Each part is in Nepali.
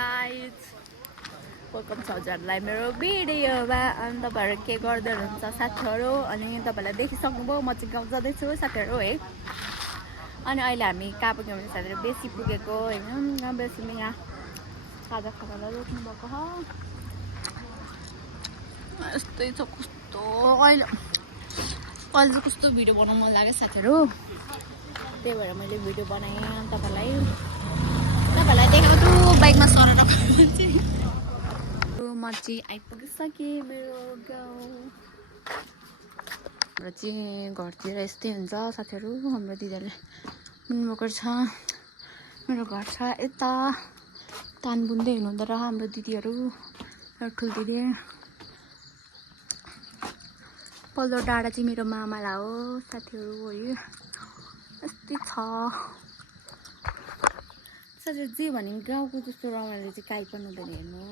गाइज वेलकम छ हजुरहरूलाई मेरो भिडियोमा अनि तपाईँहरू के गर्दै हुनुहुन्छ साथीहरू अनि तपाईँलाई देखिसक्नुभयो म चाहिँ गाउँ जाँदैछु साथीहरू है अनि अहिले हामी कहाँ पुग्यौँ भने साथीहरू बेसी पुगेको होइन बेसीमा यहाँ खाजा खानालाई रोक्नु भएको हो यस्तै छ कस्तो अहिले चाहिँ कस्तो भिडियो बनाउनु मन लाग्यो साथीहरू त्यही भएर मैले भिडियो बनाएँ तपाईँलाई देखाउँछु बाइकमा सरेर म चाहिँ आइपुगिसकेँ मेरो गाउँ हाम्रो चाहिँ घरतिर यस्तै हुन्छ साथीहरू हाम्रो दिदीहरूले हुनुभएको छ मेरो घर छ यता तान बुन्दै हुनुहुँदो रहेछ हाम्रो दिदीहरू ठुल दिदी पल्लो डाँडा चाहिँ मेरो मामालाई हो साथीहरू है यस्तै छ साथीहरू जे भने गाउँको जस्तो रमाइलो चाहिँ काहीँ पनि हुँदैन हेर्नु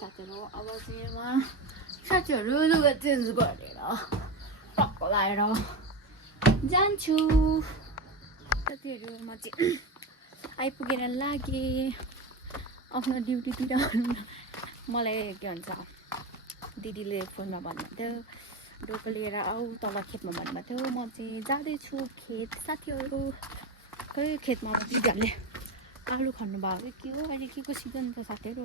साथीहरू अब चाहिँ म साथीहरू लुगा चेन्ज गरेर टक्क लाएर जान्छु साथीहरू म चाहिँ आइपुगेर लागेँ आफ्नो ड्युटीतिर मलाई के भन्छ दिदीले फोनमा भन्नुहुन्थ्यो डोको लिएर आऊ तल खेतमा भन्नुभएको थियो म चाहिँ जाँदैछु खेत साथीहरू खै खेतमा दिदीहरूले आलु खन्नु भएको के हो अहिले के को सिजन छ साथीहरू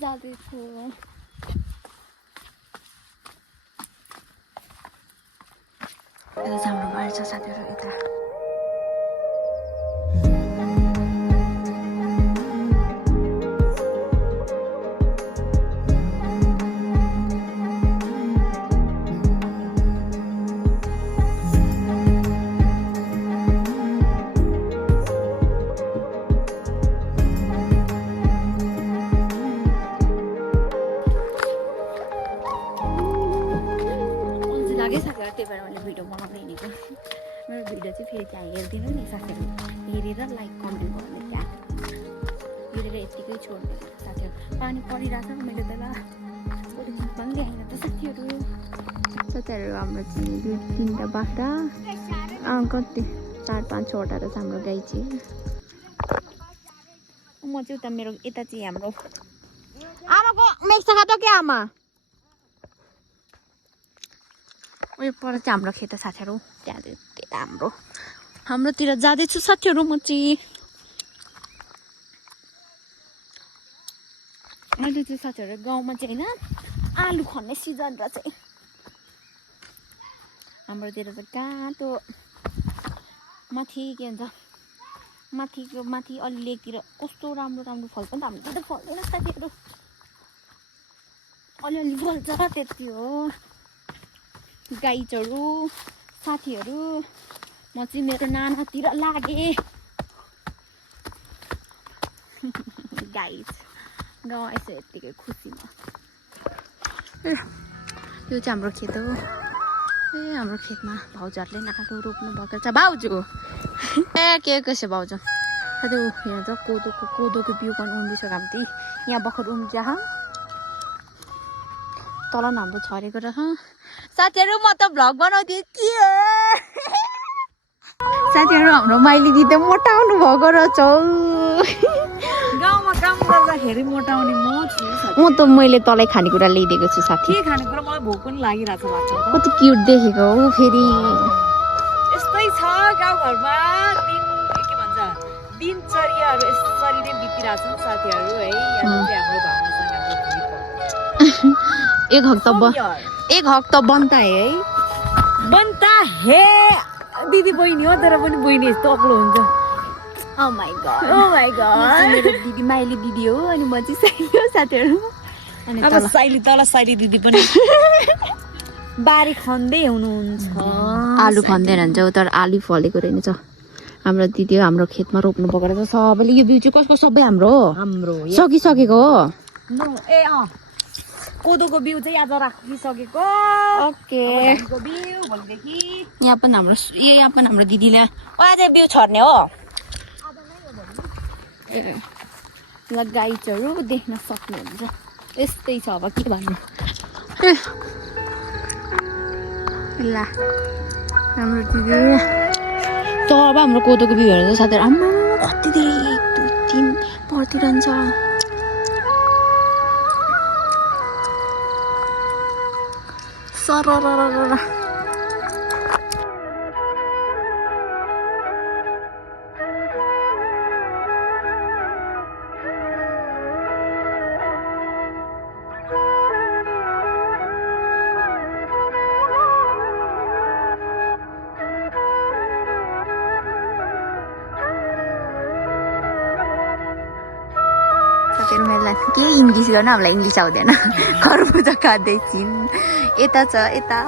जाँदैछु हाम्रो घर छ साथीहरू यता त्यही भएर मैले भिडियो बनाउँदै हिँडेको मेरो भिडियो चाहिँ फेरि त्यहाँ हेरिदिनु नि साथीहरू हेरेर लाइक कमेन्ट गर्नु त्यहाँ हेरेर यत्तिकै छोड्नु साथीहरू पानी परिरहेछ मैले बेला पनि ल्याएन त साथीहरू हाम्रो चाहिँ 2-3टा बाख्रा कति 4-5-6वटा रहेछ हाम्रो गाई चाहिँ म चाहिँ उता मेरो यता चाहिँ हाम्रो आमाको मेक्सा खाँदा के आमा उयो पर चाहिँ हाम्रो खेत साथीहरू त्यहाँ चाहिँ हाम्रोतिर जाँदैछु साथीहरू म चाहिँ अहिले चाहिँ साथीहरू गाउँमा चाहिँ होइन आलु खन्ने सिजन र चाहिँ हाम्रोतिर चाहिँ काँटो माथि के भन्छ माथि अलि लेकतिर कस्तो राम्रो राम्रो फल्छ नि त हाम्रोतिर त फल्दैन साथीहरू अलिअलि फल्छ त्यति हो गाई चरु साथीहरू म चाहिँ मेरो नानातिर लागेँ गाई गाउँ आइसक्यो यत्तिकै खुसीमा यो चाहिँ हाम्रो खेत हो हाम्रो खेतमा भाउजूहरूले आलु रोप्नु भएको छ भाउजू के कसो भाउजू त्यो यहाँ चाहिँ कोदोको बिउ पनि उम्रिसक्यो हामी त्यही यहाँ भर्खर उम्रिन्छ तल न हाम्रो छरेको रहेछ साथीहरू म त भ्लग बनाउँदै थिएँ साथीहरू हाम्रो माइली दिदी मोटाउनु भएको रहेछ गाउँमा काम गर्दाखेरि मोटाउने म छु मैले तलै खानेकुरा ल्याइदिएको छु साथी के खानेकुरा मलाई भोक पनि लागिरहेको छ लाग्छ कति क्युट देखेको हो फेरि यस्तै छ गाउँघरमा के भन्छ दिनचर्याहरू यसरी नै बितिरहेको छ साथीहरू है यहाँ चाहिँ हाम्रो भावनासँग एक हक त बन्ता है बन्ता हे दिदी बहिनी हो तर पनि बहिनी यस्तो अग्लो हुन्छ ओ माई गॉड मेरो दिदी माइली दिदी हो अनि म चाहिँ साइली हो साथीहरू अनि अब तल साइली दिदी पनि बारी खन्दै हुनुहुन्छ आलु खन्दै रहन्छ तर आलु फलेको रहेछ हाम्रो दिदी हो हाम्रो खेतमा रोप्नु भएको रहेछ सबैले यो बिउ चाहिँ कसको सबै हाम्रो सकिसकेको हो कोदोको बिउ चाहिँ आज राखिसकेको ओके बिउ भनेदेखि यहाँ पनि हाम्रो दिदीले अझै बिउ छर्ने हो ल गाईचहरू देख्न सक्नुहुन्छ यस्तै छ अब के भन्नु ल हाम्रो दिदी त अब हाम्रो कोदोको बिउहरू चाहिँ साथीहरू आम्मा कति धेरै 1 2 पर्दिरहन्छ सररररर के इङ्ग्लिस गर्न हामीलाई इङ्ग्लिस आउँदैन खरबुजा खाँदैछिन् यता छ यता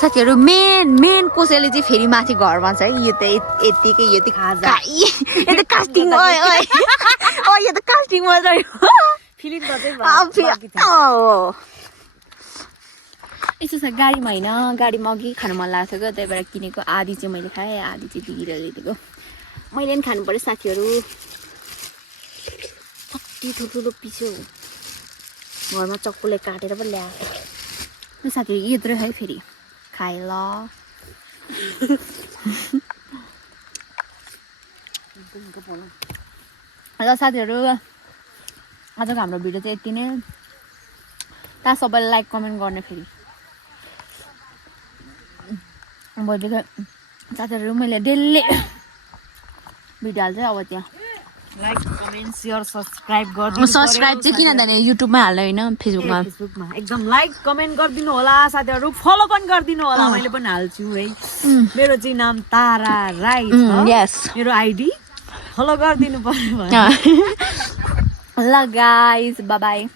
साथीहरू मेन कसैले चाहिँ फेरि माथि घरमा छ है यो त यतिकै यो त कास्टिङ यो त कास्टिङ मात्रै यस्तो छ गाडीमा होइन गाडीमा अघि खानु मन लाग्थ्यो क्या त्यही भएर किनेको आधी चाहिँ मैले खाएँ आधी चाहिँ दिदीले दिएको मैले पनि खानु पर्यो साथीहरू कति ठुल्ठुलो पिसो घरमा चक्कुले काटेर पो ल्याएको साथीहरू यत्रो है फेरि खाए ल ल साथीहरू आजको हाम्रो भिडियो चाहिँ यति नै ता सबैले लाइक कमेन्ट गर्ने फेरि भोलि साथीहरू मैले डेली भिडियो हाल्छ अब त्यहाँ लाइक कमेन्ट सेयर सब्स्क्राइब गरिदिनु सब्स्क्राइब चाहिँ किन जाने युट्युबमा हाल्नु होइन फेसबुकमा एकदम लाइक कमेन्ट गरिदिनु होला साथीहरू फलो पनि गरिदिनु होला मैले पनि हाल्छु है मेरो चाहिँ नाम तारा राई छ यस मेरो आइडी फलो गरिदिनु पर्यो ल गाइस बाइ बाइ